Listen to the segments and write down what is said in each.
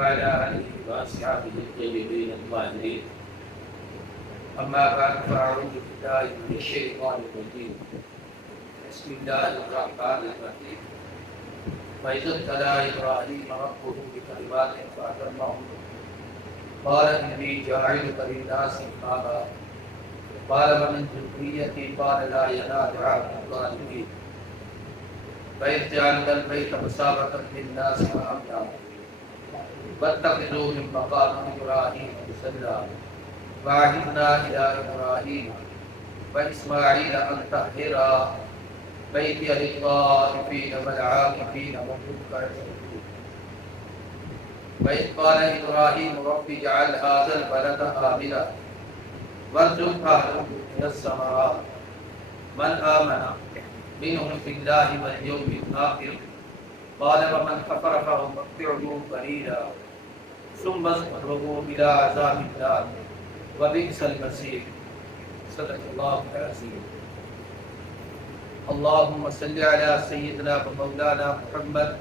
وعلى آله وأصحابه الطيبين الطاهرين. أما بعد فأعوذ بالله من الشيطان الرجيم. بسم الله الرحمن الرحيم. وإذ ابتلى إبراهيم ربه بكلمات فأتمهن قال إني جاعلك للناس إماما قال ومن ذريتي قال لا ينال عهد الظالمين. وإذ جعلنا البيت مثابة للناس وأمنا واتخذوا من مقام إبراهيم مصلى وعهدنا إلى إبراهيم وإسماعيل أن طهرا بيتي للطائفين والعاكفين والركع السجود. وإذ قال إبراهيم رب اجعل هذا البلد آمنا وارزق أهله من الثمرات من آمن منهم بالله واليوم الآخر قال ومن كفر فأمتعه قليلا ثم اضطره إلى عذاب النار وبئس المصير. صدق الله العظيم. اللهم صل على سيدنا ومولانا محمد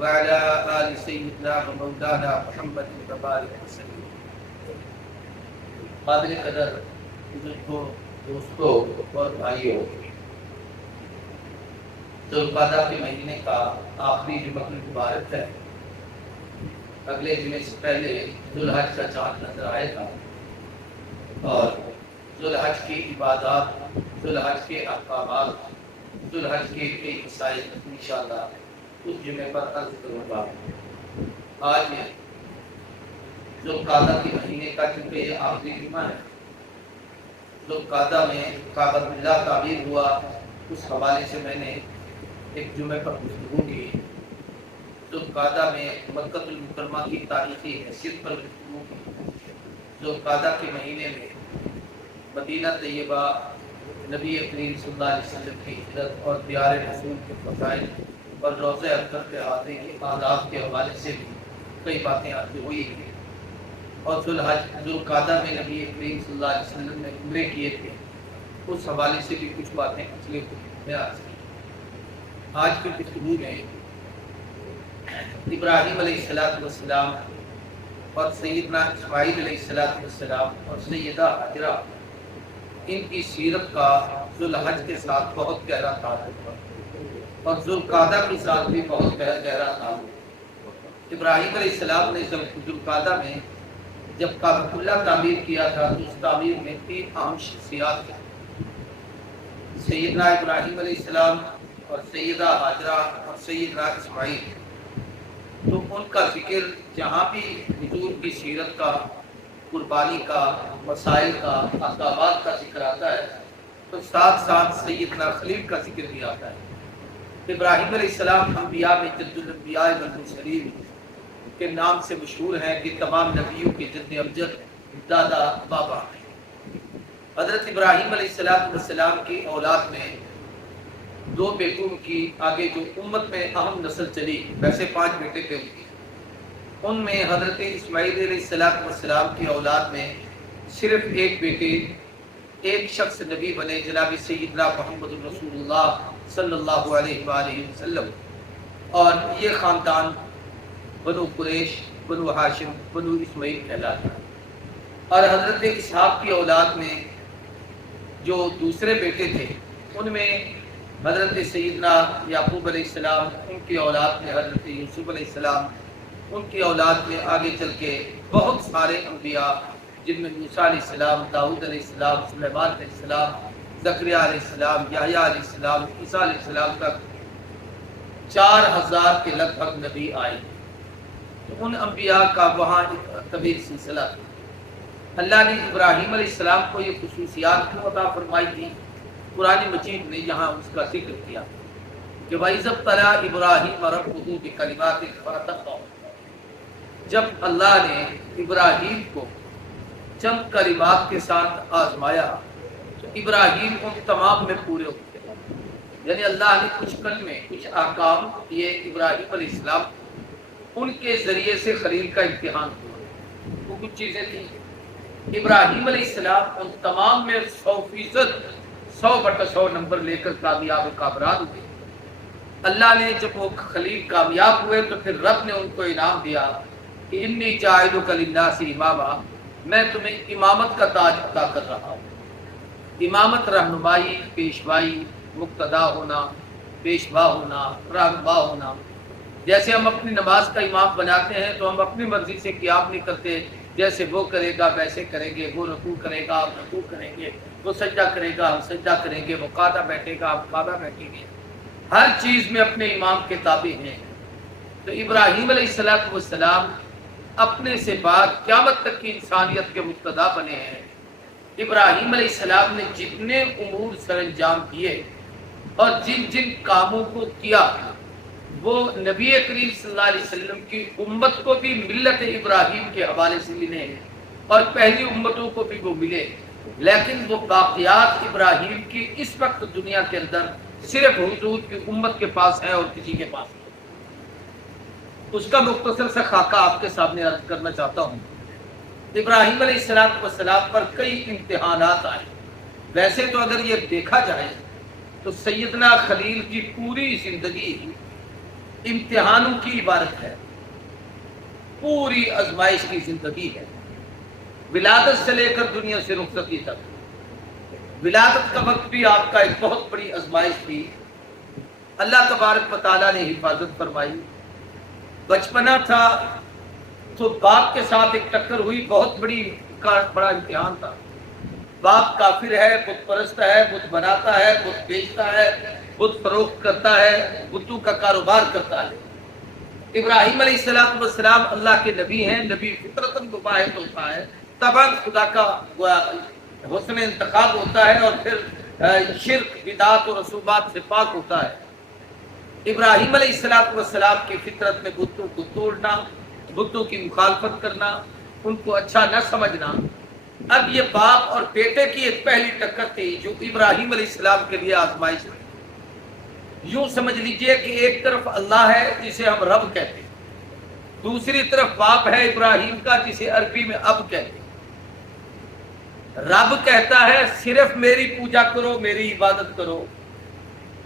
وعلى آل سيدنا ومولانا محمد وبارك وسلم. قابل قدر بزرگوں، دوستوں اور بھائیوں، ذوالقعدہ کے مہینے کا آخری جمعہ مبارک ہے. اگلے جمعے سے پہلے ذوالحج کا چاند نظر آئے گا اور ذوالحج کی عبادات، ذوالحج کے احکامات، ذوالحج کے کئی مسائل انشاءاللہ اس جمعے پر عرض کروں گا. آج ذوالقعدہ کے مہینے کا چونکہ یہ آخری جمعہ ہے، ذوالقعدہ میں کعبۃ اللہ تعمیر ہوا، اس حوالے سے میں نے ایک جمعے پر گفتگو کی. ذوالقعدہ میں مکہ المکرمہ کی تاریخی حیثیت پر گفتگو کی. ذوالقعدہ کے مہینے میں مدینہ طیبہ، نبی کریم صلی اللہ علیہ وسلم کی ہجرت اور دیار رسول کے فضائل اور روضہ اطہر کے احاطے کے آداب کے حوالے سے بھی کئی باتیں آتی ہوئی ہیں. اور ذوالقعدہ میں نبی کریم صلی اللہ علیہ وسلم نے عمرے کیے تھے، اس حوالے سے بھی کچھ باتیں پچھلے میں آتی ہیں. آج کی گفتگو میں ابراہیم علیہ السلام اور سیدنا اسماعیل علیہ السلام اور سیدہ حاجرہ، ان کی سیرت کا ذوالحج کے ساتھ بہت گہرا تعلق ہے اور ذوالقعدہ کے ساتھ بھی بہت گہرا تعلق ہے. ابراہیم علیہ السلام نے ذوالقعدہ میں جب کعبۃ اللہ تعمیر کیا تھا تو اس تعمیر میں 3 اہم شخصیات ہیں: سیدنا ابراہیم علیہ السلام اور سیدہ حاجرہ اور سیدنا اسماعیل. تو ان کا ذکر جہاں بھی حضور کی سیرت کا، قربانی کا، مسائل کا، احکامات کا ذکر آتا ہے تو ساتھ ساتھ سیدنا خلیل کا ذکر بھی آتا ہے. ابراہیم علیہ السلام انبیاء میں جد الانبیاء والمرسلین کے نام سے مشہور ہیں کہ تمام نبیوں کے جد امجد، دادا، بابا ہیں. حضرت ابراہیم علیہ السلام کی اولاد میں 2 بیٹوں کی آگے جو امت میں اہم نسل چلی، ویسے 5 بیٹے تھے ان میں حضرت اسماعیل علیہ السلام کی اولاد میں صرف ایک بیٹے، ایک شخص نبی بنے، جناب سیدنا محمد رسول اللہ صلی اللہ علیہ وآلہ وسلم. اور یہ خاندان بنو قریش، بنو ہاشم، بنو اسماعیل کہلاتا ہے. اور حضرت اسحاق کی اولاد میں جو دوسرے بیٹے تھے ان میں حضرت سیدنا یعقوب علیہ السلام، ان کی اولاد میں حضرت یوسف علیہ السلام، ان کی اولاد میں آگے چل کے بہت سارے انبیاء جن میں موسیٰ علیہ السلام، داؤد علیہ السلام، سلیمان علیہ السلام، زکریا علیہ السلام، یحییٰ علیہ السلام، عیسیٰ علیہ السلام تک 4000 کے لگ بھگ نبی آئے. تو ان انبیاء کا وہاں ایک طویل سلسلہ تھا. اللہ نے ابراہیم علیہ السلام کو یہ خصوصیات کیوں عطا فرمائی تھی؟ قرآن مجید نے یہاں اس کا ذکر کیا کہ وَإِذِ ابْتَلَىٰ إِبْرَاهِيمَ رَبُّهُ بِكَلِمَاتٍ فَأَتَمَّهُنَّ. جب اللہ نے ابراہیم کو چند کلمات کے ساتھ آزمایا تو ابراہیم ان تمام میں پورے ہو گئے. یعنی اللہ نے کچھ کلمے، کچھ احکام یہ ابراہیم علیہ السلام ان کے ذریعے سے خلیل کا امتحان ہوا. وہ کچھ چیزیں تھیں ابراہیم علیہ السلام ان تمام میں 100% 100/100 نمبر لے کر کامیاب کامران ہوئے. اللہ نے جب وہ خلیل کامیاب ہوئے تو پھر رب نے ان کو انعام دیا کہ انی جاعلک للناس اماما، میں تمہیں امامت کا تاج عطا کر رہا ہوں۔ امامت رہنمائی، پیشوائی، مقتدا ہونا، پیشوا ہونا، رہنما ہونا۔ جیسے ہم اپنی نماز کا امام بناتے ہیں تو ہم اپنی مرضی سے قیام نہیں کرتے، جیسے وہ کرے گا ویسے کریں گے، وہ رکوع کرے گا ہم رکوع کریں گے، وہ سجدہ کرے گا ہم سجدہ کریں گے، وہ قاعدہ بیٹھے گا ہم قاعدہ بیٹھیں گے۔ ہر چیز میں اپنے امام کے تابع ہیں۔ تو ابراہیم علیہ السلام اپنے سے بعد قیامت تک کی انسانیت کے مقتدا بنے ہیں۔ ابراہیم علیہ السلام نے جتنے امور سر انجام کیے اور جن جن کاموں کو کیا، وہ نبی کریم صلی اللہ علیہ وسلم کی امت کو بھی ملت ابراہیم کے حوالے سے ملے ہیں اور پہلی امتوں کو بھی وہ ملے، لیکن وہ باقیات ابراہیم کی اس وقت دنیا کے اندر صرف حضور کی امت کے پاس ہے اور کسی کے پاس نہیں۔ اس کا مختصر سا خاکہ آپ کے سامنے عرض کرنا چاہتا ہوں۔ ابراہیم علیہ السلام پر کئی امتحانات آئے۔ ویسے تو اگر یہ دیکھا جائے تو سیدنا خلیل کی پوری زندگی امتحانوں کی عبارت ہے، پوری آزمائش کی زندگی ہے، ولادت سے لے کر دنیا سے رخصتی تک۔ ولادت کا وقت بھی آپ کا ایک بہت بڑی آزمائش تھی، اللہ تبارک و تعالیٰ نے حفاظت فرمائی۔ بچپنا تھا تو باپ کے ساتھ ایک ٹکر ہوئی، بہت بڑا امتحان تھا۔ باپ کافر ہے، بت پرست ہے، بت بناتا ہے، بت بیچتا ہے، بت فروخت کرتا ہے، بتوں کا کاروبار کرتا ہے۔ ابراہیم علیہ السلام اللہ کے نبی ہیں، نبی فطرتاً مباحث ہوتا ہے، طبعاً خدا کا حسن انتخاب ہوتا ہے اور پھر شرک بدعات و رسومات سے پاک ہوتا ہے۔ ابراہیم علیہ السلام کی فطرت میں بتوں کو توڑنا، بتوں کی مخالفت کرنا، ان کو اچھا نہ سمجھنا۔ اب یہ باپ اور بیٹے کی ایک پہلی ٹکر تھی جو ابراہیم علیہ السلام کے لیے آزمائش تھی۔ یوں سمجھ لیجئے کہ ایک طرف اللہ ہے جسے ہم رب کہتے ہیں، دوسری طرف باپ ہے ابراہیم کا جسے عربی میں اب کہتے ہیں۔ رب کہتا ہے صرف میری پوجا کرو، میری عبادت کرو۔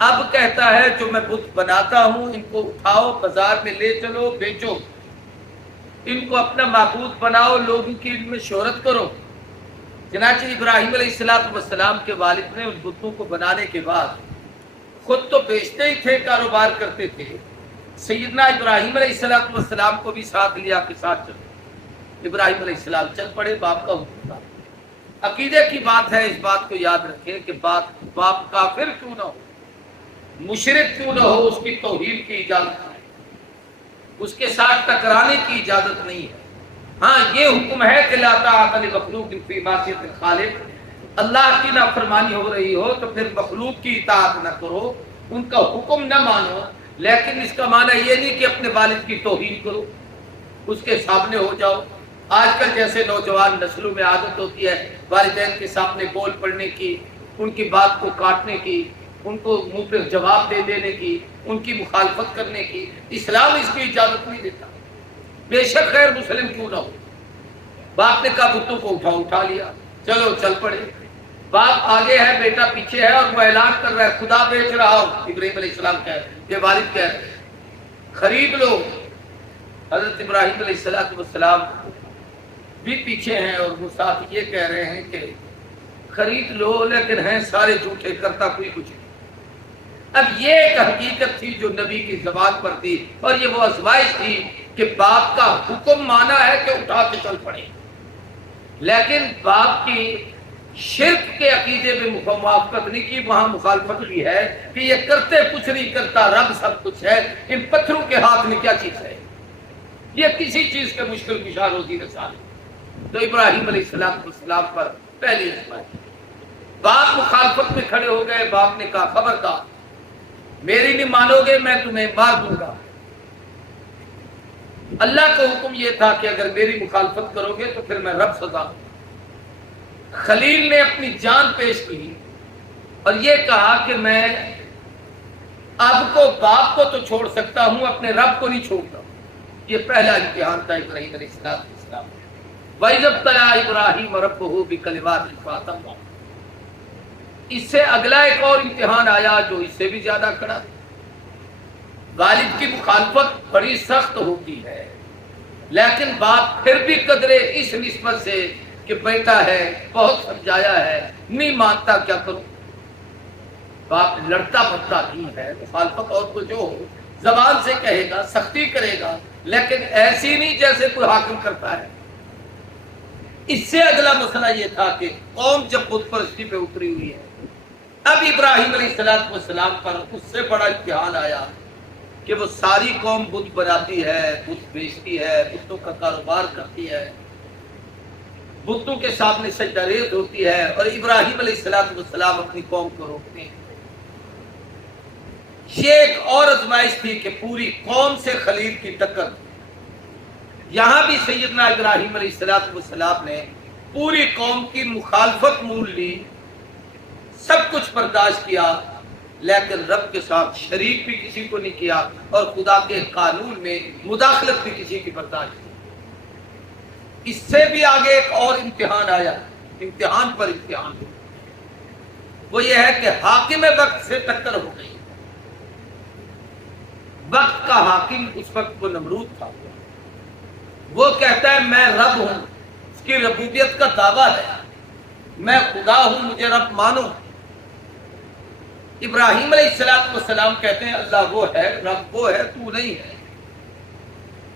اب کہتا ہے جو میں بت بناتا ہوں ان کو اٹھاؤ، بازار میں لے چلو، بیچو، ان کو اپنا معبود بناؤ، لوگوں کی ان میں شہرت کرو۔ چنانچہ ابراہیم علیہ السلام کے والد نے ان بتوں کو بنانے کے بعد خود تو بیچتے ہی تھے، کاروبار کرتے تھے، سیدنا ابراہیم علیہ السلام کو بھی ساتھ لیا کہ ساتھ چلو۔ ابراہیم علیہ السلام چل پڑے، باپ کا حکم تھا۔ عقیدے کی بات ہے، اس بات کو یاد رکھیں کہ باپ کافر کیوں نہ ہو، مشرک کیوں نہ ہو، اس کی توہین کی اجازت نہیں، اس کے ساتھ ٹکرانے کی اجازت نہیں ہے۔ ہاں یہ حکم ہے کہ لا طاعۃ لمخلوق فی معصیۃ الخالق، اللہ کی نافرمانی ہو رہی ہو تو پھر مخلوق کی اطاعت نہ کرو، ان کا حکم نہ مانو، لیکن اس کا معنی یہ نہیں کہ اپنے والد کی توہین کرو، اس کے سامنے ہو جاؤ۔ آج کل جیسے نوجوان نسلوں میں عادت ہوتی ہے والدین کے سامنے بول پڑنے کی، ان کی بات کو کاٹنے کی، ان کو منہ پہ جواب دے دینے کی، ان کی مخالفت کرنے کی، اسلام اس کی اجازت نہیں دیتا، بے شک غیر مسلم کیوں نہ ہو۔ باپ نے کہا بتوں کو اٹھا لیا، چلو چل پڑے۔ باپ آگے ہے، بیٹا پیچھے ہے، اور وہ اعلان کر رہا ہے خدا بیچ رہا ہوں۔ ابراہیم علیہ السلام کہہ رہے ہیں، یہ والد کہہ رہے ہیں خرید لو۔ حضرت ابراہیم علیہ السلام بھی پیچھے ہیں اور وہ ساتھ یہ کہہ رہے ہیں کہ خرید لو، لیکن ہیں سارے جھوٹے، کرتا کوئی کچھ نہیں۔ اب یہ ایک حقیقت تھی جو نبی کی زبان پر تھی، اور یہ وہ آزمائش تھی کہ باپ کا حکم مانا ہے کہ اٹھا کے چل پڑے، لیکن باپ کی شرک کے عقیدے میں موافقت نہیں کی، وہاں مخالفت بھی ہے کہ یہ کرتے کچھ نہیں کرتا، رب سب کچھ ہے، ان پتھروں کے ہاتھ میں کیا چیز ہے، یہ کسی چیز کے مشکل کشا روزی رسا نہیں۔ تو ابراہیم علیہ السلام پر پہلی آزمائش، باپ مخالفت میں کھڑے ہو گئے۔ باپ نے کہا خبردار، میری نہیں مانو گے میں تمہیں مار دوں گا۔ اللہ کا حکم یہ تھا کہ اگر میری مخالفت کرو گے تو پھر میں رب سزا ہوں۔ خلیل نے اپنی جان پیش کی اور یہ کہا کہ میں اب کو باپ کو تو چھوڑ سکتا ہوں، اپنے رب کو نہیں چھوڑتا۔ یہ پہلا امتحان تھا ابراہیم علیہ السلام۔ وَإِذِ ابْتَلَىٰ إِبْرَاهِيمَ رَبُّهُ بِكَلِمَاتٍ فَأَتَمَّهُنَّ، اس سے اگلا ایک اور امتحان آیا جو اس سے بھی زیادہ کڑا۔ والد کی مخالفت بڑی سخت ہوتی ہے، لیکن باپ پھر بھی قدرے اس نسبت سے کہ بیٹا ہے، بہت سمجھایا ہے، نہیں مانتا، کیا کروں؟ باپ لڑتا بھرتا نہیں ہے، مخالفت اور کچھ ہو زبان سے کہے گا، سختی کرے گا، لیکن ایسی نہیں جیسے کوئی حاکم کرتا ہے۔ اس سے اگلا مسئلہ یہ تھا کہ قوم جب بت پرستی پہ اتری ہوئی ہے، اب ابراہیم علیہ السلام پر اس سے بڑا امتحان آیا کہ وہ ساری قوم بت بناتی ہے، بت بیچتی ہے، بتوں کا کاروبار کرتی ہے، بتوں کے سامنے سجدہ ریز ہوتی ہے، اور ابراہیم علیہ السلام اپنی قوم کو روکتے ہیں۔ یہ ایک اور آزمائش تھی کہ پوری قوم سے خلیل کی ٹکر۔ یہاں بھی سیدنا ابراہیم علیہ السلام نے پوری قوم کی مخالفت مول لی، سب کچھ برداشت کیا، لیکن رب کے ساتھ شریک بھی کسی کو نہیں کیا، اور خدا کے قانون میں مداخلت بھی کسی کی برداشت کی۔ اس سے بھی آگے ایک اور امتحان آیا، امتحان پر امتحان، وہ یہ ہے کہ حاکم وقت سے ٹکر ہو گئی۔ وقت کا حاکم اس وقت کو نمرود تھا، وہ کہتا ہے میں رب ہوں، اس کی ربوبیت کا دعویٰ ہے، میں خدا ہوں، مجھے رب مانو۔ ابراہیم علیہ السلام کہتے ہیں اللہ وہ ہے، رب وہ ہے، تو نہیں ہے۔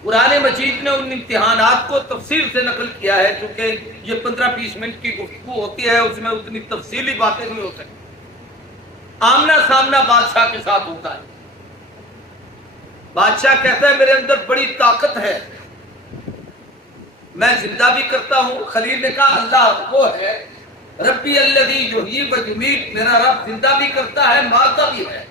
قرآن مجید نے ان امتحانات کو تفصیل سے نقل کیا ہے، چونکہ یہ 15-20 منٹ کی گفتگو ہوتی ہے، اس میں اتنی تفصیلی باتیں نہیں ہو سکتی۔ آمنا سامنا بادشاہ کے ساتھ ہوتا ہے، بادشاہ کہتا ہے میرے اندر بڑی طاقت ہے، میں زندہ بھی کرتا ہوں۔ خلیل نے کہا اللہ وہ ہے، ربی الذی یحیی و یمیت، میرا رب زندہ بھی کرتا ہے، مارتا بھی ہے،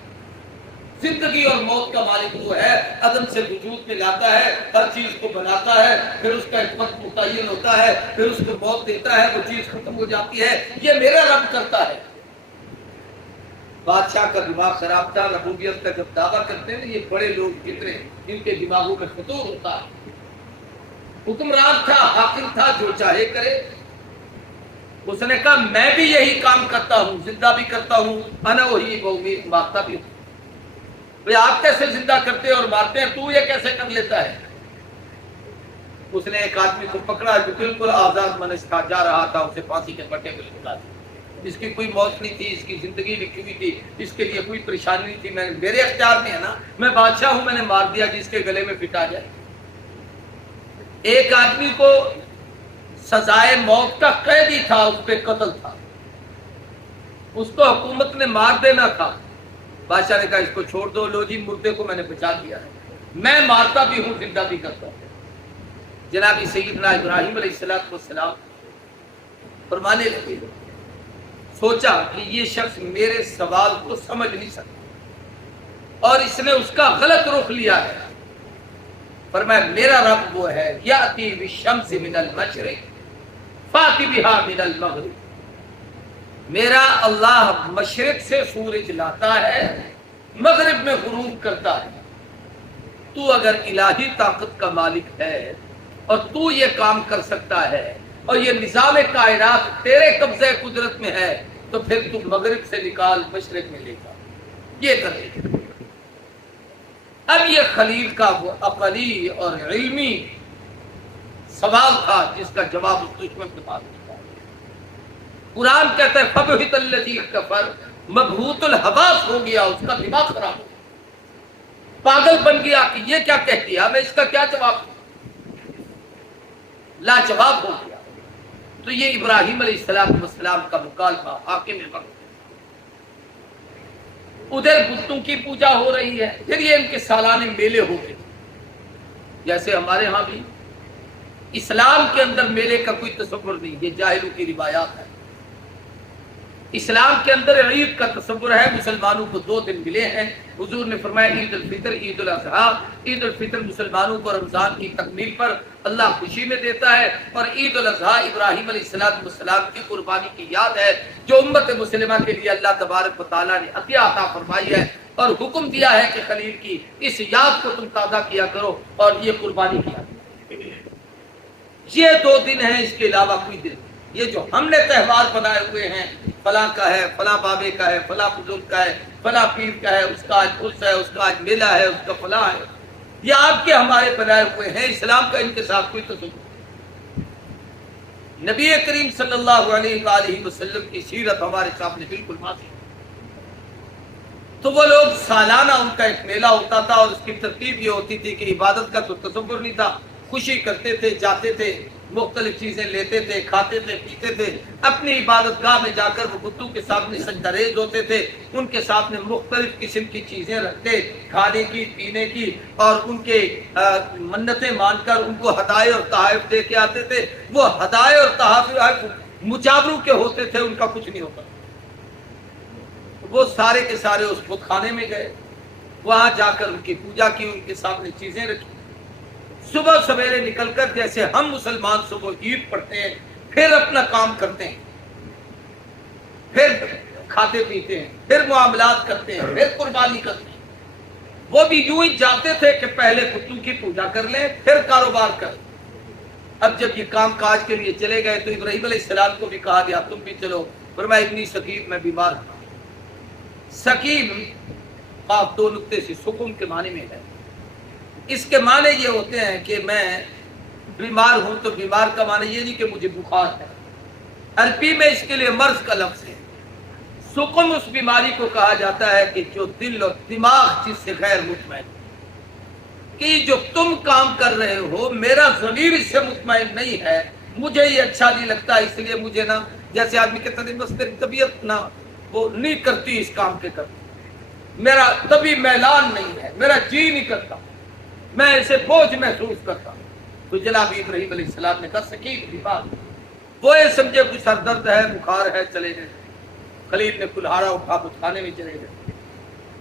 زندگی اور موت کا مالک وہ ہے، عدم سے وجود میں لاتا ہے، ہر چیز کو بناتا ہے، پھر اس کا ایک وقت متعین ہوتا ہے، پھر اس کو موت دیتا ہے، وہ چیز ختم ہو جاتی ہے، یہ میرا رب کرتا ہے۔ بادشاہ کا دماغ خراب تھا، ربوبیت کا جب دعویٰ کرتے ہیں یہ بڑے لوگ کتنے جن کے دماغوں میں فطور ہوتا ہے، حکمران تھا، حاکم تھا، جو چاہے کرے۔ اس نے کہا میں بھی یہی کام کرتا ہوں، زندہ بھی کرتا ہوں، انا وہی بومید، مارتا بھی ہوں۔ بھئی آپ کیسے زندہ کرتے اور مارتے ہیں، تو یہ کیسے کر لیتا ہے؟ اس نے ایک آدمی کو پکڑا جو بالکل آزاد منش تھا، جا رہا تھا، اسے پھانسی کے پٹے پہ لٹکا دیا۔ اس کی کوئی موت نہیں تھی، اس کی زندگی لکھی ہوئی تھی، اس کے لیے کوئی پریشانی نہیں تھی، میرے اختیار میں ہے نا، میں بادشاہ ہوں، میں نے مار دیا جس کے گلے میں فٹ آ جائے۔ ایک آدمی کو سزائے موت کا قیدی تھا، اس پہ قتل تھا، اس کو حکومت نے مار دینا تھا، بادشاہ نے کہا اس کو چھوڑ دو، لو جی مردے کو میں نے بچا دیا ہے، میں مارتا بھی ہوں، زندہ بھی کرتا ہوں۔ جناب سیدنا ابراہیم علیہ السلام فرمانے لگے، سوچا کہ یہ شخص میرے سوال کو سمجھ نہیں سکتا اور اس نے اس کا غلط رخ لیا ہے۔ فرمایا میرا رب وہ ہے، یاتی بالشمس من المشرق فاتی بہا من المغرب، میرا اللہ مشرق سے سورج لاتا ہے، مغرب میں غروب کرتا ہے۔ تو اگر الہی طاقت کا مالک ہے اور تو یہ کام کر سکتا ہے اور یہ نظام کائنات تیرے قبضے قدرت میں ہے، تو پھر تو مغرب سے نکال مشرق میں لے جا، یہ کر لے۔ اب یہ خلیل کا وہ عقلی اور علمی سوال تھا جس کا جواب اس دشمن کے پاس تھا۔ قرآن کہتا ہے فَبُہِتَ الَّذِي كَفَرَ، مبہوت الحواس ہو گیا، اس کا دماغ خراب ہو گیا، پاگل بن گیا کہ یہ کیا کہہ دیا، میں اس کا کیا جواب دوں، لاجواب ہو گیا۔ تو یہ ابراہیم علیہ السلام کا مکالمہ حاکم وقت، ادھر بتوں کی پوجا ہو رہی ہے، پھر یہ ان کے سالانے میلے ہو گئے، جیسے ہمارے ہاں بھی اسلام کے اندر میلے کا کوئی تصور نہیں، یہ جاہلوں کی روایات ہے۔ اسلام کے اندر عید کا تصور ہے، مسلمانوں کو 2 دن ملے ہیں، حضور نے فرمایا عید الفطر، عید الاضحیٰ۔ عید الفطر مسلمانوں کو رمضان کی تکمیل پر اللہ خوشی میں دیتا ہے، اور عید الاضحیٰ ابراہیم علیہ السلام کی قربانی کی یاد ہے جو امت مسلمہ کے لیے اللہ تبارک و تعالیٰ نے عطیہ عطا فرمائی ہے، اور حکم دیا ہے کہ خلیل کی اس یاد کو تم تازہ کیا کرو اور یہ قربانی کیا کرو۔ یہ 2 دن ہیں، اس کے علاوہ کوئی دن نہیں۔ یہ جو ہم نے تہوار بنائے ہوئے ہیں، فلاں کا ہے، فلاں بابے کا ہے، فلاں بزرگ کا ہے، فلاں پیر کا ہے، اس کا آج عرس ہے، اس کا آج میلہ ہے، اس کا فلاں ہے، یہ آپ کے ہمارے بنائے ہوئے ہیں، اسلام کا ان کے ساتھ کوئی تصور نہیں۔ نبی کریم صلی اللہ علیہ وآلہ وسلم کی سیرت ہمارے سامنے بالکل واضح ہے۔ تو وہ لوگ سالانہ ان کا ایک میلہ ہوتا تھا اور اس کی ترتیب یہ ہوتی تھی کہ عبادت کا تو تصور نہیں تھا، خوشی کرتے تھے، جاتے تھے، مختلف چیزیں لیتے تھے، کھاتے تھے، پیتے تھے، اپنی عبادت گاہ میں جا کر وہ بتوں کے سامنے سجدہ ریز ہوتے تھے، ان کے سامنے مختلف قسم کی چیزیں رکھتے، کھانے کی، پینے کی، اور ان کے منتیں مان کر ان کو ہدایے اور تحائف دے کے آتے تھے۔ وہ ہدایے اور تحائف مجاوروں کے ہوتے تھے، ان کا کچھ نہیں ہوتا۔ وہ سارے کے سارے اس بت خانے میں گئے، وہاں جا کر ان کی پوجا کی، ان کے سامنے چیزیں رکھی۔ صبح سویرے نکل کر جیسے ہم مسلمان صبح عید پڑھتے ہیں، پھر اپنا کام کرتے ہیں، پھر کھاتے پیتے ہیں، پھر معاملات کرتے ہیں، پھر قربانی کرتے ہیں، وہ بھی یوں ہی جاتے تھے کہ پہلے بتوں کی پوجا کر لیں، پھر کاروبار کریں۔ اب جب یہ کام کاج کے لیے چلے گئے تو ابراہیم علیہ السلام کو بھی کہا گیا تم بھی چلو، فرمایا ابنی سقیم، میں بیمار ہوں۔ سقیم قاف دو نقطے سے سکون کے معنی میں ہے۔ اس کے معنی یہ ہوتے ہیں کہ میں بیمار ہوں، تو بیمار کا معنی یہ نہیں کہ مجھے بخار ہے، عربی میں اس کے لیے مرض کا لفظ ہے۔ سکون اس بیماری کو کہا جاتا ہے کہ جو دل اور دماغ جس سے غیر مطمئن، کہ جو تم کام کر رہے ہو میرا ضمیر اس سے مطمئن نہیں ہے، مجھے یہ اچھا نہیں لگتا، اس لیے مجھے نا، جیسے آدمی کہتا ہے بس میری طبیعت نہ وہ نہیں کرتی اس کام کے کرتے، میرا طبی میلان نہیں ہے، میرا جی نہیں کرتا، میں اسے بوجھ محسوس کرتا ہوں۔ تو جناب ابراہیم علیہ السلام نے کہا سکین کی بات، وہ یہ سمجھے کوئی سر درد ہے، بخار ہے، چلے گئے۔ خلیل نے کلہاڑا اٹھا بت خانے میں چلے گئے،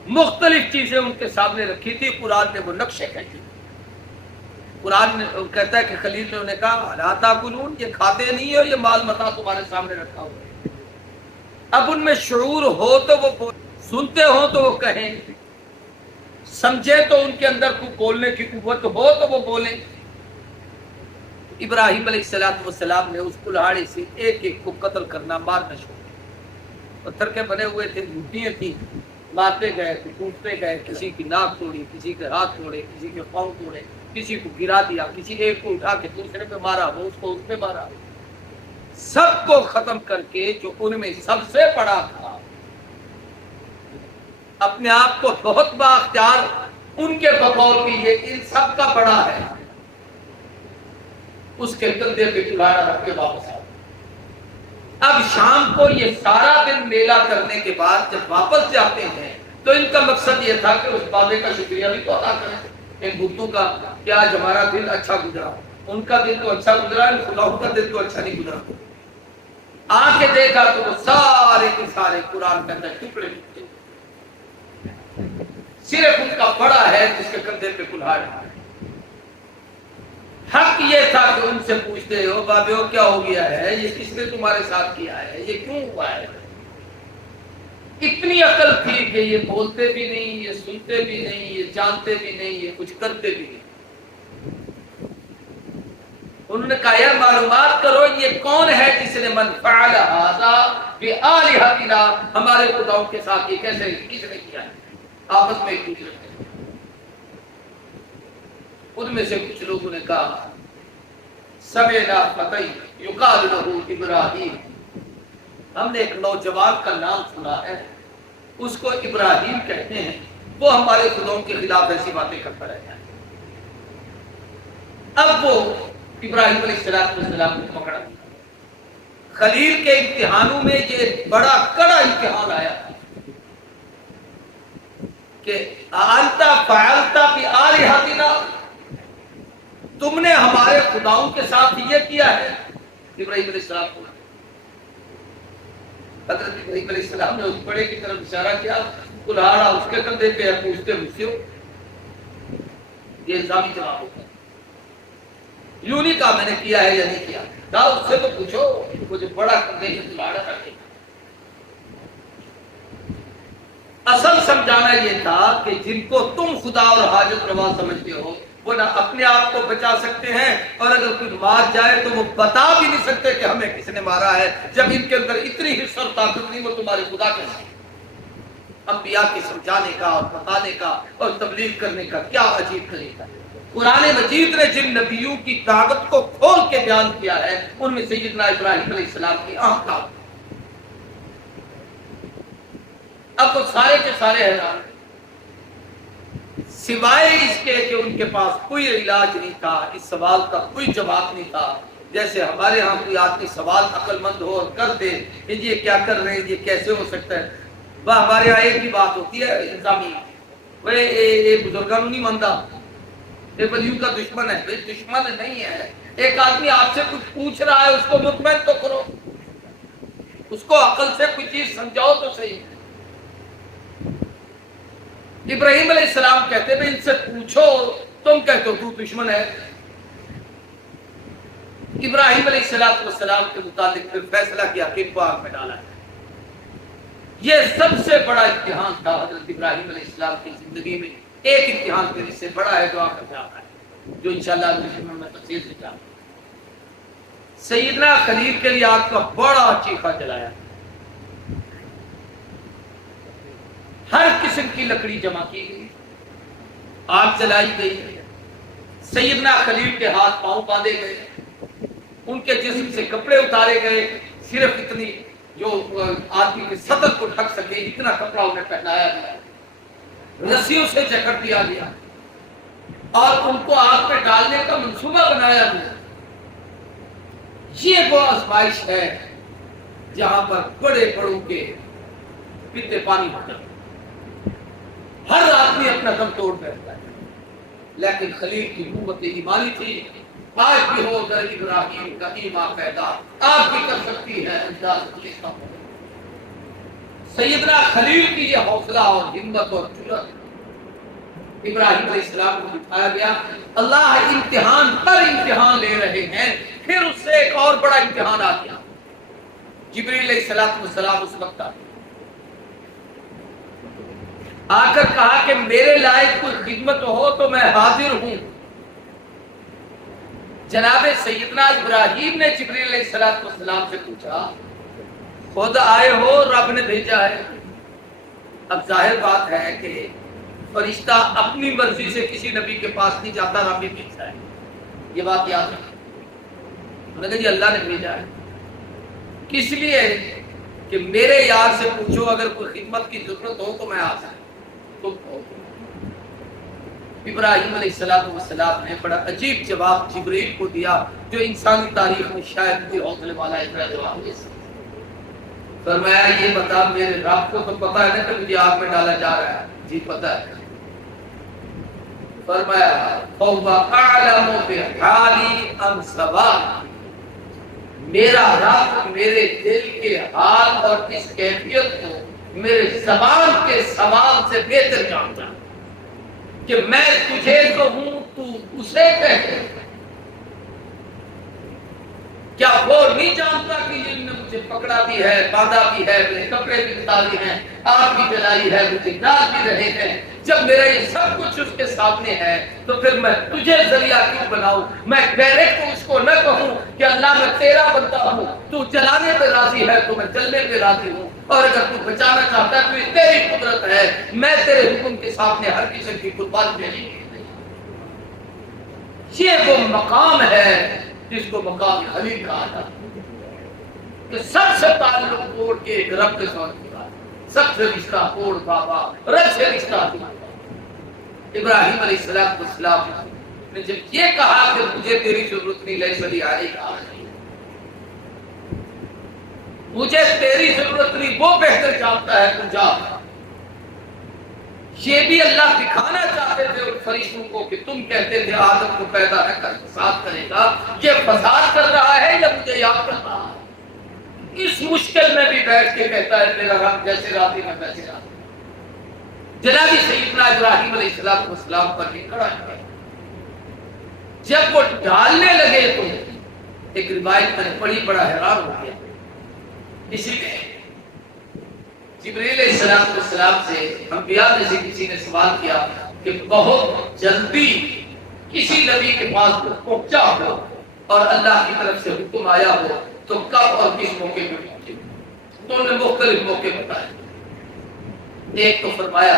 مختلف چیزیں ان کے سامنے رکھی تھی، قرآن نے وہ نقشے کہتے ہیں۔ قرآن نے کہتا ہے کہ خلیل نے انہیں کہا لا تاکلون، یہ کھاتے نہیں ہو، یہ مال متا تمہارے سامنے رکھا ہوا ہے۔ اب ان میں شعور ہو تو وہ سنتے ہو تو وہ کہیں، سمجھے تو ان کے اندر کو بولنے کی قوت ہو تو وہ بولیں۔ ابراہیم علیہ السلام نے اس کلہاڑی سے ایک ایک کو قتل کرنا، مارنا شروع کیا۔ پتھر کے بنے ہوئے تھے، موٹیاں تھیں، مارتے گئے، ٹوٹتے گئے، کسی کی ناک توڑی، کسی کے ہاتھ توڑے، کسی کے پاؤں توڑے، کسی کو گرا دیا، کسی ایک کو اٹھا کے دوسرے پہ مارا، وہ اس کو اس پہ مارا، سب کو ختم کر کے جو ان میں سب سے بڑا تھا، اپنے آپ کو بہت بااختیار ان کے بقول کی یہ ان سب کا بڑا ہے، اس کے کندھے پہ کلہاڑا رکھ کے واپس آ۔ اب شام کو یہ سارا دن میلہ کرنے کے بعد جب واپس جاتے ہیں تو ان کا مقصد یہ تھا کہ اس بابے کا شکریہ بھی تو ادا کریں، ان بتوں کا کہ آج ہمارا دن اچھا گزرا، ان کا دن تو اچھا گزرا، ان خداؤں کا دن تو اچھا نہیں گزرا۔ آ کے دیکھا تو وہ سارے کے سارے قرآن کے اندر ٹکڑے ٹکڑے، صرف ان کا بڑا ہے جس کے کندھے پہ کلہاڑ ہے۔ حق یہ تھا کہ ان سے پوچھتے ہو بابے ہو کیا ہو گیا ہے، یہ کس نے تمہارے ساتھ کیا ہے، یہ کیوں ہوا ہے؟ اتنی عقل تھی کہ یہ بولتے بھی نہیں، یہ سنتے بھی نہیں، یہ جانتے بھی نہیں، یہ کچھ کرتے بھی نہیں۔ انہوں نے کہا یار معلومات کرو یہ کون ہے جس نے من فعل ھذا بآلہتنا، ہمارے خداؤں کے ساتھ یہ کیسے کس نے کیا ہے؟ آپس میں پوچھ رہے تھے۔ ان میں سے کچھ لوگوں نے کہا سمعنا فتى یقال له ابراہیم، ہم نے ایک نوجوان کا نام سنا ہے، اس کو ابراہیم کہتے ہیں، وہ ہمارے خداؤں کے خلاف ایسی باتیں کرتا رہتا ہے۔ اب وہ ابراہیم علیہ السلام کو پکڑا، خلیل کے امتحانوں میں یہ بڑا کڑا امتحان آیا کہ انت فعلت بآلہتنا، تم نے ہمارے خداؤں کے ساتھ یہ کیا ہے۔ ابراہیم علیہ السلام کو حضرت ابراہیم علیہ السلام نے اس بڑے کی طرف اشارہ کیا، کلہاڑا اس کے کندھے پہ ہے، پوچھتے مجھ سے ہو، یہ الزامی جواب ہوتا ہے۔ یوں نہیں کہا میں نے کیا ہے یا نہیں کیا، کہا اس سے تو پوچھو، مجھے بڑا کندھے پہ کلہاڑا رکھے۔ اصل سمجھانا یہ تھا کہ جن کو تم خدا اور حاجت روا سمجھتے ہو وہ نہ اپنے آپ کو بچا سکتے ہیں، اور اگر کوئی مار جائے تو وہ بتا بھی نہیں سکتے کہ ہمیں کس نے مارا ہے، جب ان کے اندر اتنی حصہ اور طاقت نہیں، وہ تمہارے خدا کیسے؟ انبیاء کے سمجھانے کا اور بتانے کا اور تبلیغ کرنے کا کیا عجیب طریقہ ہے۔ قرآن مجید نے جن نبیوں کی طاقت کو کھول کے بیان کیا ہے ان میں سیدنا ابراہیم علیہ السلام کی اہم طاقت۔ اب وہ سارے کے سارے حیران سوائے اس کے کہ ان کے پاس کوئی علاج نہیں تھا، اس سوال کا کوئی جواب نہیں تھا۔ جیسے ہمارے ہاں کوئی آدمی سوال عقل مند ہو اور کر دے کہ یہ کیا کر رہے ہیں، یہ کیسے ہو سکتا ہے، وہ ہمارے یہاں ایک ہی بات ہوتی ہے انتظامی، وہ بزرگوں نہیں مانتا، یہ ولیوں کا دشمن ہے۔ دشمن نہیں ہے، ایک آدمی آپ سے کچھ پوچھ رہا ہے اس کو مطمئن تو کرو، اس کو عقل سے کوئی چیز سمجھاؤ تو صحیح۔ ابراہیم علیہ السلام کہتے ہیں ان سے پوچھو، تم کہتے ہو تو دشمن ہے۔ ابراہیم علیہ السلام کے متعلق پھر فیصلہ کیا کہ ان کو آگ میں ڈالا ہے۔ یہ سب سے بڑا امتحان تھا حضرت ابراہیم علیہ السلام کی زندگی میں۔ ایک امتحان پھر اس سے بڑا ہے جو آخر میں آتا ہے، جو انشاءاللہ میں تفصیل سے جاؤں۔ سیدنا خلیل کے لیے آگ کا بڑا چیخا جلایا، ہر قسم کی لکڑی جمع کی گئی، آگ جلائی گئی، سیدنا خلیل کے ہاتھ پاؤں باندھے گئے، ان کے جسم سے کپڑے اتارے گئے، صرف اتنی جو آدمی کے صدر کو ڈھک سکے اتنا کپڑا انہیں پہنایا گیا، رسیوں سے جکڑ دیا گیا اور ان کو آگ میں ڈالنے کا منصوبہ بنایا گیا۔ یہ وہ آزمائش ہے جہاں پر بڑے بڑوں کے پیتے پانی ہوتا ہے، ہر آدمی اپنا دم توڑ بیٹھتا ہے، لیکن خلیل کی قوت ایمانی تھی۔ آج بھی ہو اگر ابراہیم کا ایمان پیدا، آپ بھی کر سکتی ہے انداز اس کا۔ سیدنا خلیل کی یہ حوصلہ اور ہمت اور جرأت ابراہیم علیہ السلام کو دکھایا گیا۔ اللہ امتحان پر امتحان لے رہے ہیں، پھر اس سے ایک اور بڑا امتحان آ گیا۔ جبریل علیہ السلام اس وقت آ کر کہا کہ میرے لائق کوئی خدمت ہو تو میں حاضر ہوں۔ جناب سیدنا ابراہیم نے جبریل علیہ السلام سے پوچھا، خود آئے ہو رب نے بھیجا ہے؟ اب ظاہر بات ہے کہ فرشتہ اپنی مرضی سے کسی نبی کے پاس نہیں جاتا، رب نے بھیجا ہے، یہ بات یاد رکھیں۔ انہوں نے کہا جی اللہ نے بھیجا ہے، کس لیے کہ میرے یار سے پوچھو اگر کوئی خدمت کی ضرورت ہو تو میں آ سکتا۔ ابراہیم علیہ السلام نے بڑا عجیب جواب جبریل کو دیا جو انسانی تاریخ میں شاید کوئی حوصلے والا اتنا جواب دے سکتا۔ فرمایا یہ بتا میرے رب کو تو پتا ہے نا کہ مجھے آگ میں ڈالا جا رہا ہے؟ جی پتا ہے۔ فرمایا فَهُوَ أَعْلَمُ بِحَالِي أَمْ سَوَاءٍ، میرا رب میرے دل کے حال اور اس کیفیت کو میرے زبان کے سوال سے بہتر جانتا ہے کہ میں تجھے کہوں تو اسے کہے۔ کیا وہ نہیں جانتا کہ جن نے مجھے پکڑا بھی ہے، باندھا بھی ہے، میرے کپڑے بھی اتارے ہیں، آگ بھی جلائی ہے، مجھے ڈال بھی رہے ہیں؟ جب میرا یہ سب کچھ اس کے سامنے ہے تو پھر میں تجھے ذریعہ کیوں بناؤں؟ میں ڈائریکٹ اس کو نہ کہوں کہ اللہ میں تیرا بندہ ہوں، تو جلانے پہ راضی ہے تو میں جلنے پہ راضی ہوں، اور اگر تو بچانا چاہتا ہے تو یہ تیری قدرت ہے، میں تیرے حکم کے سامنے ہر قسم کی قربانی نہیں کی۔ یہ وہ مقام ہے جس کو مقام خلیل کہا جاتا ہے کہ سب سے تعلق توڑ کے ایک رب کے ساتھ کیا، سب سے رشتہ توڑ بابا رب سے رشتہ توڑ۔ ابراہیم علیہ السلام نے جب یہ کہا کہ مجھے تیری ضرورت نہیں، لے چلی آئے گا، مجھے تیری ضرورت نہیں، وہ بہتر جانتا ہے، تو جا۔ یہ بھی اللہ دکھانا چاہتے تھے ان فرشتوں کو کہ تم کہتے تھے آدم کو پیدا نہ کر فساد کرے گا، یہ فساد کر رہا ہے یا مجھے یاد کر رہا ہے؟ اس مشکل میں بھی بیٹھ کے کہتا ہے میرا رب جیسے راضی میں ویسے راضی۔ جناب سیدنا ابراہیم علیہ السلام پر ہی کھڑا ہے۔ جب وہ ڈالنے لگے تو ایک روایت میں نے پڑھی، بڑا حیران ہو گیا۔ اسی لیے جبریل علیہ السلام سے انبیاء میں سے کسی نے سوال کیا کہ بہت جلدی کسی نبی کے پاس پہنچا ہو اور اللہ کی طرف سے حکم آیا ہو تو کب اور کس موقع پہ پہنچے؟ تو انہوں نے مختلف موقع بتائے۔ ایک تو فرمایا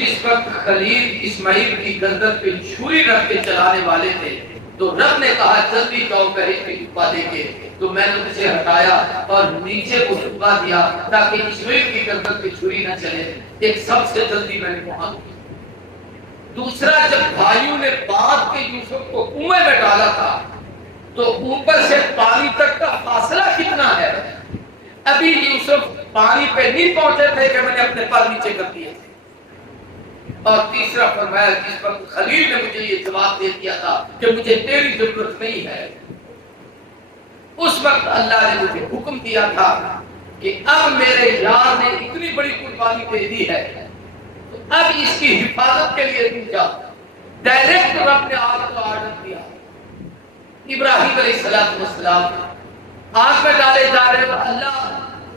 جس وقت خلیل اسماعیل کی گردن پہ چھری رکھ کے چلانے والے تھے تو رب نے کہا جلدی جاؤ کرے کہ ٹکا دے کے، تو میں نے اسے ہٹایا اور نیچے کو ٹکا دیا تاکہ اسماعیل کی گردن پہ چھری نہ چلے۔ ایک سب سے جلدی میں نے وہاں کیا۔ دوسرا، جب بھائیوں نے باندھ کے یوسف کو کنویں میں ڈالا تھا تو اوپر سے پانی تک کا فاصلہ کتنا ہے؟ ابھی یوسف پانی پہ نہیں پہنچے تھے کہ میں نے اپنے پر نیچے کر دیے تھے۔ اور تیسرا فرمایا جس وقت خلیل نے مجھے یہ جواب دے دیا تھا کہ مجھے تیری ضرورت نہیں ہے، اس وقت اللہ نے مجھے حکم دیا تھا کہ اب میرے یار نے اتنی بڑی قربانی دے دی ہے تو اب اس کی حفاظت کے لیے تم جاؤ۔ ڈائریکٹ رب نے آگ کا آرڈر دیا۔ ابراہیم علیہ السلام آگ میں ڈالے جا رہے، اللہ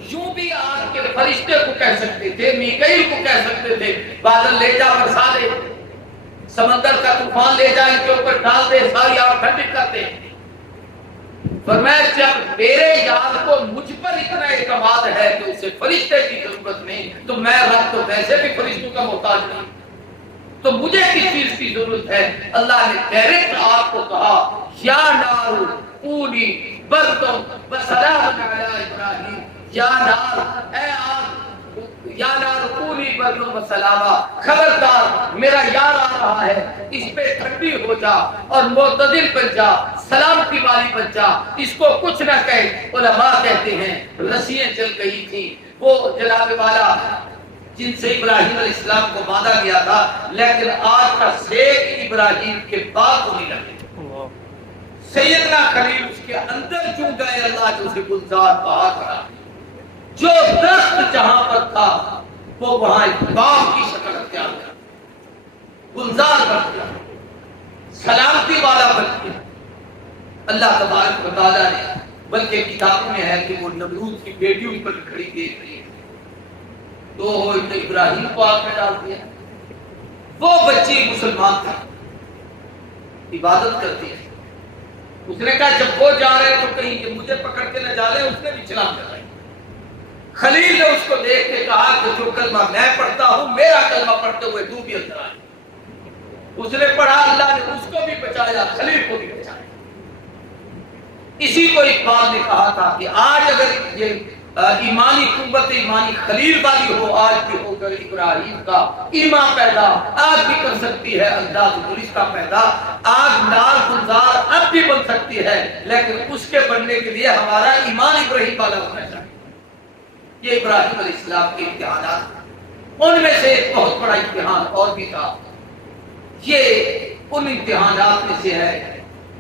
یوں بھی آگ کے فرشتے کو کہہ سکتے تھے، میکائیل کو کہہ سکتے تھے بادل لے جا برسا دے، سمندر کا طوفان لے جا ان کے اوپر ڈال دے، ساری آگ ٹھنڈی کر دے۔ فرمایا جب میرے یار کو مجھ پر اتنا اعتماد ہے کہ اسے فرشتے کی ضرورت نہیں، تو میں رب تو ویسے بھی فرشتوں کا محتاج نہیں، تو مجھے کس چیز کی ضرورت ہے؟ اللہ نے ڈائریکٹ آپ کو کہا یا نار کونی بردم وسلام علی ابراہیم، یا نار اے آگ، یا نار کونی بردم وسلام، خبردار میرا یار آ رہا ہے، اس پہ ٹھنڈی ہو جا اور معتدل بن جا، سلامتی والی بن جا، اس کو کچھ نہ کہے۔ علماء کہتے ہیں رسیاں چل گئی تھی، وہ جناب والا جن سے ابراہیم علیہ السلام کو باندھا گیا تھا، لیکن آج کا سیک ابراہیم کے بعد ہونے لگے۔ سیدنا خلیل اس کے اندر چوں گئے، اللہ جو اسے گلزار بہا کرا، جو درخت جہاں پر تھا وہ وہاں ایک باغ کی شکل اختیار کر، گلزار بن گیا، سلامتی والا بن گیا۔ اللہ تبارک و تعالیٰ نے، بلکہ کتابوں میں ہے کہ وہ نمرود کی بیٹی ان پر کھڑی دیکھ رہی ہے تو ابراہیم کو آگ میں ڈال دیا۔ وہ بچی مسلمان تھا، عبادت کرتی ہے، اس نے کہا جب وہ جا رہے تو کہیں کہ مجھے پکڑ کے نہ جا رہے، اس نے بھی چھلانگ لگائی۔ خلیل نے اس کو دیکھ کے کہا کہ جو کلمہ میں پڑھتا ہوں میرا کلمہ پڑھتے ہوئے تو بھی اندر آئے۔ اس نے پڑھا، اللہ نے اس کو بھی بچایا، خلیل کو بھی بچایا۔ اسی کو اقبال نے کہا تھا کہ آج اگر یہ ایمانی قوت ایمانی خلیل والی ہو، آج بھی ہو کر ابراہیم کا ایمان پیدا، آج بھی کر سکتی ہے انداز گلستہ پیدا، آج نار گلزار اب بھی بن سکتی ہے، لیکن اس کے بننے کے لیے ہمارا ایمان ابراہیم والا ہونا چاہیے۔ یہ ابراہیم علیہ السلام کے امتحانات، ان میں سے ایک بہت بڑا امتحان اور بھی تھا۔ یہ ان امتحانات میں سے ہے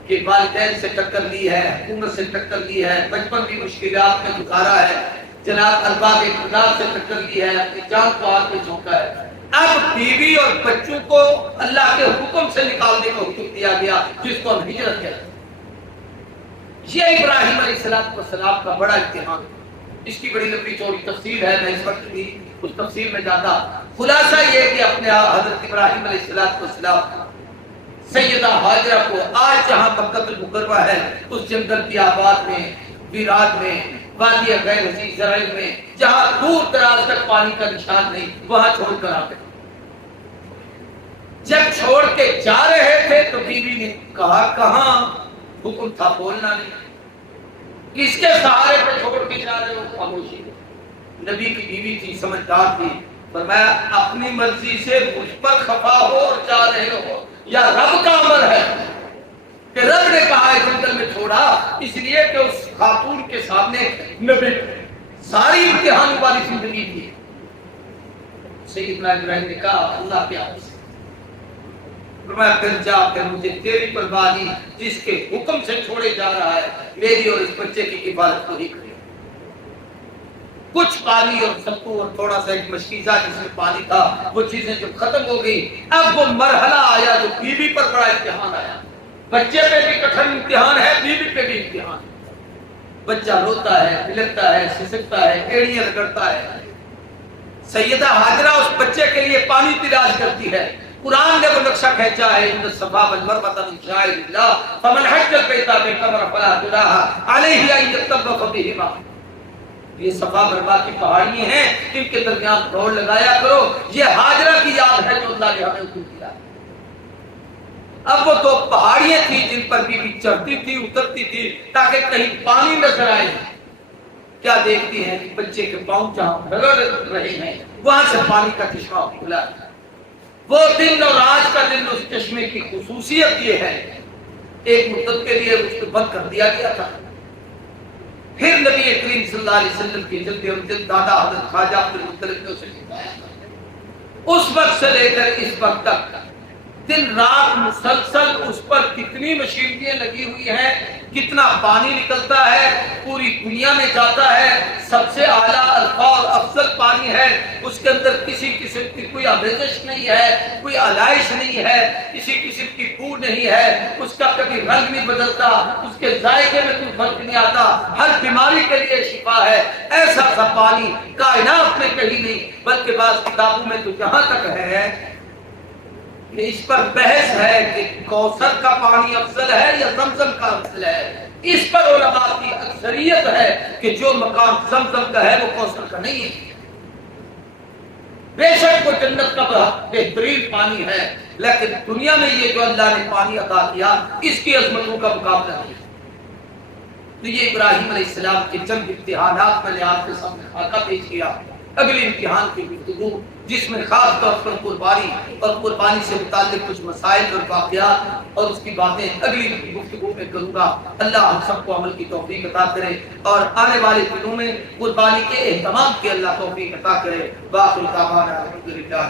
کہ والدین سے ٹکر لی ہے، حکومت سے ٹکر لی ہے، بچپن بھی مشکلات میں گزارا ہے، جناب ارباب اقتدار سے ٹکر لی ہے، اپنی جان کو آگ میں جھونکا ہے۔ اب بیوی اور بچوں کو اللہ کے حکم سے نکالنے کا حکم دیا گیا، جس کو ہم ہجرت کہتے ہیں۔ یہ ابراہیم علیہ السلام کا بڑا امتحان، اس کی بڑی لمبی چوڑی تفصیل ہے، میں اس وقت بھی اس تفصیل میں جاتا۔ خلاصہ یہ کہ اپنے حضرت ابراہیم علیہ السلام سیدہ ہاجرہ کو آج جہاں مکہ المکرمہ ہے، اس جنگل کی آباد میں، ویرات میں، وادی غیر حسین زرعی میں، جہاں دور دراز تک پانی کا نشان نہیں، وہاں چھوڑ کر آتے۔ جب چھوڑ کے جا رہے تھے تو بیوی نے کہا کہاں حکم تھا بولنا نہیں، کس کے سہارے پہ چھوڑ کے جا رہے ہو؟ خاموشی۔ نبی کی بیوی تھی، سمجھدار تھی، فرمایا اپنی مرضی سے مجھ پر خفا ہو اور جا رہے ہو یا رب کا امر ہے کہ رب نے کہا ہے جنگل میں چھوڑا، اس لیے کہ اس خاتون کے سامنے نبی ساری امتحان والی زندگی تھی۔ سیدنا ابراہیم نے کہا اللہ کے حوالے سے، فرمایا پھر جا، پھر مجھے تیری پرواہ نہیں، جس کے حکم سے چھوڑے جا رہا ہے میری اور اس بچے کی کفالت کو ہی کرے۔ کچھ پانی اور ستو اور تھوڑا سا ایک مشکیزہ جس میں پانی تھا، وہ چیزیں جب ختم ہو گئی، اب وہ مرحلہ آیا جو بیوی پر بڑا امتحان آیا۔ بچے پہ بھی کٹھن امتحان ہے، بیوی پہ بھی امتحان ہے۔ بچہ روتا ہے، بلکتا ہے، سسکتا ہے، ایڑیاں رگڑتا ہے۔ سیدہ ہاجرہ اس بچے کے لیے پانی تلاش کرتی ہے۔ قرآن نے وہ نقشہ کھینچا ہے، ان الصفا والمروہ من شعائر اللہ فمن حج البیت من اعتمر فلا جناح علیہ ان یطوف بہما۔ یہ صفا مروا کی پہاڑی ہیں، ان کے درمیان دوڑ لگایا کرو. یہ ہاجرہ کی یاد ہے جو اللہ نے ہمیں حکم دیا. اب وہ تو پہاڑیاں تھیں جن پر بی بی چڑھتی تھی اترتی تھی تاکہ کہیں پانی نظر آئے. کیا دیکھتی ہیں کہ بچے کے پاؤں جہاں رگڑ رہے ہیں وہاں سے پانی کا چشمہ کھلا. وہ دن اور آج کا دن اس چشمے کی خصوصیت یہ ہے ایک مدت کے لیے اس کو بند کر دیا گیا تھا. پھر نبی کریم صلی اللہ علیہ وسلم کی جد دادا حضرت خواجہ عبد المطلب نے اسے سکھایا. اس وقت سے لے کر اس وقت تک دن رات مسلسل اس پر کتنی مشینریاں لگی ہوئی ہیں، کتنا پانی نکلتا ہے، پوری دنیا میں جاتا ہے. سب سے اعلیٰ الفا اور افضل پانی ہے. اس کے اندر کسی قسم کی کوئی آمیزش نہیں ہے، کوئی آلائش نہیں ہے، کسی قسم کی بو نہیں ہے. اس کا کبھی رنگ نہیں بدلتا، اس کے ذائقے میں کوئی فرق نہیں آتا. ہر بیماری کے لیے شفا ہے. ایسا سا پانی کائنات میں کہیں نہیں، بلکہ بعض کتابوں میں تو جہاں تک ہے کہ اس پر بحث ہے کہ کوثر کا پانی افضل ہے یا زمزم کا افضل ہے. اس پر علماء کی اکثریت ہے کہ جو مقام زمزم کا ہے وہ کوثر کا نہیں ہے. بے شک وہ جنت کا بہترین پانی ہے، لیکن دنیا میں یہ جو اللہ نے پانی عطا کیا اس کی عظمتوں کا مقابلہ نہیں. تو یہ ابراہیم علیہ السلام کے چند امتحانات میں نے آپ کے سامنے خاکہ پیش کیا. اگلی امتحان کی گفتگو جس میں خاص طور پر قربانی اور قربانی سے متعلق کچھ مسائل اور واقعات اور اس کی باتیں اگلی گفتگو میں کروں گا. اللہ ہم سب کو عمل کی توفیق عطا کرے اور آنے والے دنوں میں قربانی کے اہتمام کی اللہ توفیق عطا کرے. باقی الدعوانا الحمدللہ.